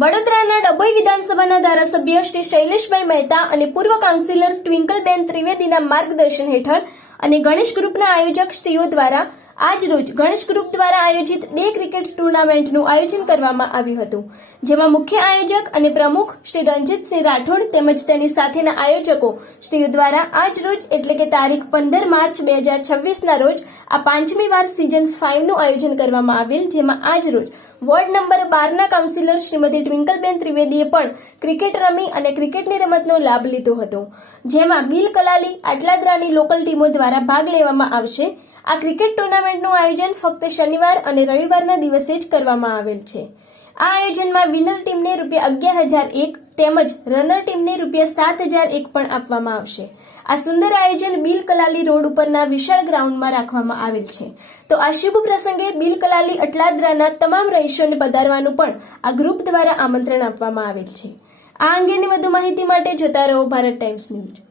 વડોદરાના ડભોઈ વિધાનસભાના ધારાસભ્ય શ્રી શૈલેષભાઈ મહેતા અને પૂર્વ કાઉન્સિલર ટ્વિંકલબેન ત્રિવેદીના માર્ગદર્શન હેઠળ અને ગણેશ ગ્રુપના આયોજક શ્રીઓ દ્વારા આજરોજ ગણેશ ગ્રુપ દ્વારા આયોજિત ડે ક્રિકેટ ટુર્નામેન્ટનું આયોજન કરવામાં આવ્યું હતું, જેમાં મુખ્ય આયોજક અને પ્રમુખ શ્રી રણજીતસિંહ રાઠોડ તેમજ તેની સાથેના આયોજકો શ્રીઓ દ્વારા આજરોજ એટલે કે તારીખ 15 માર્ચ 2026ના રોજ આ 5મી વાર સિઝન 5નું આયોજન કરવામાં આવેલ, જેમાં આજરોજ વોર્ડ નંબર 12ના કાઉન્સિલર શ્રીમતી ટ્વિંકલબેન ત્રિવેદીએ પણ ક્રિકેટ રમી અને ક્રિકેટની રમતનો લાભ લીધો હતો, જેમાં બિલ કલાલી આટલાદરાની લોકલ ટીમો દ્વારા ભાગ લેવામાં આવશે। આ ક્રિકેટ ટુર્નામેન્ટનું આયોજન ફક્ત શનિવાર અને રવિવારના દિવસે જ કરવામાં આવેલ છે। આ આયોજનમાં વિનર ટીમને ₹11,001 તેમજ રનર ટીમને ₹7,001 પણ આપવામાં આવશે। આ સુંદર આયોજન બિલ કલાલી રોડ ઉપરના વિશાળ ગ્રાઉન્ડમાં રાખવામાં આવેલ છે। તો આ શુભ પ્રસંગે બિલ કલાલી અટલાદરાના તમામ રહીશોને પધારવાનું પણ આ ગ્રુપ દ્વારા આમંત્રણ આપવામાં આવેલ છે। આ અંગેની વધુ માહિતી માટે જોતા રહો ભારત ટાઈમ્સ ન્યૂઝ।